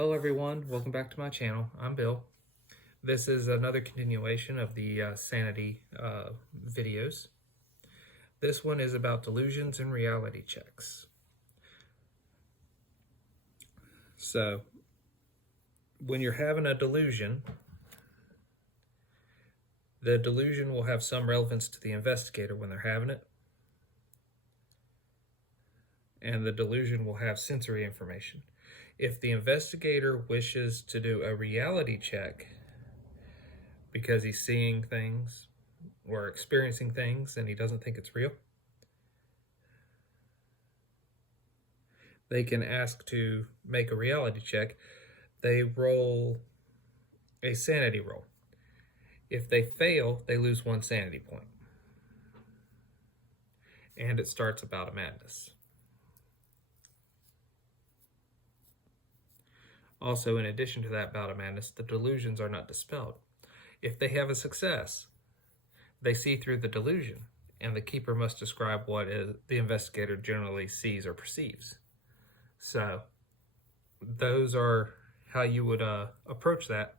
Hello everyone, welcome back to my channel. I'm Bill. This is another continuation of the sanity videos. This one is about delusions and reality checks. So, when you're having a delusion, the delusion will have some relevance to the investigator when they're having it. And the delusion will have sensory information. If the investigator wishes to do a reality check because he's seeing things or experiencing things and he doesn't think it's real, they can ask to make a reality check. They roll a sanity roll. If they fail, they lose 1 sanity point. And it starts a bout of madness. Also, in addition to that bout of madness, the delusions are not dispelled. If they have a success, they see through the delusion, and the keeper must describe what the investigator generally sees or perceives. So, those are how you would approach that.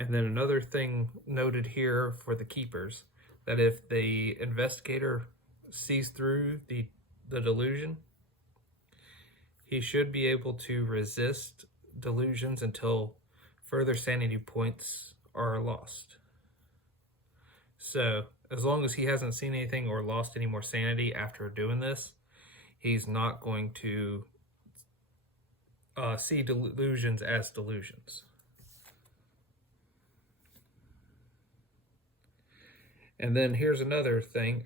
And then another thing noted here for the keepers, that if the investigator sees through the delusion, he should be able to resist delusions until further sanity points are lost. So, as long as he hasn't seen anything or lost any more sanity after doing this, he's not going to see delusions as delusions. And then here's another thing,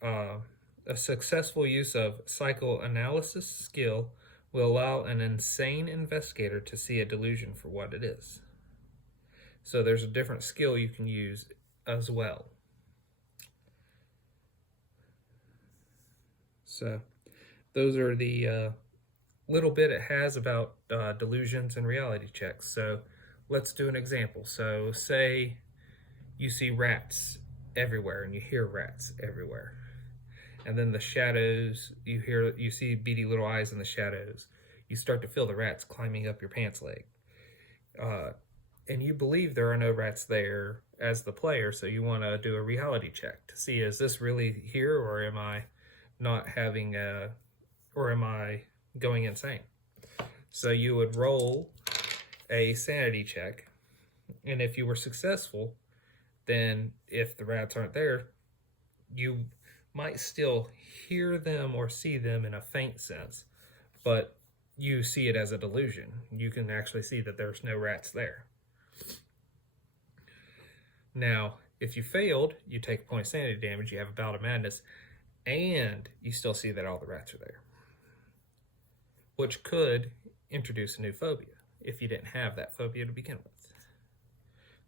a successful use of psychoanalysis skill will allow an insane investigator to see a delusion for what it is. So there's a different skill you can use as well. So those are the little bit it has about delusions and reality checks. So let's do an example. So say you see rats everywhere and you hear rats everywhere, and then the shadows, you see beady little eyes in the shadows. You start to feel the rats climbing up your pants leg, and you believe there are no rats there as the player, so you want to do a reality check to see, is this really here, or am I not having or am I going insane? So you would roll a sanity check, and if you were successful, then if the rats aren't there, you might still hear them or see them in a faint sense, but you see it as a delusion. You can actually see that there's no rats there. Now, if you failed, you take a point of sanity damage, you have a bout of madness, and you still see that all the rats are there, which could introduce a new phobia if you didn't have that phobia to begin with.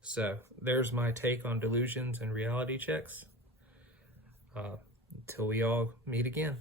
So there's my take on delusions and reality checks. Until we all meet again.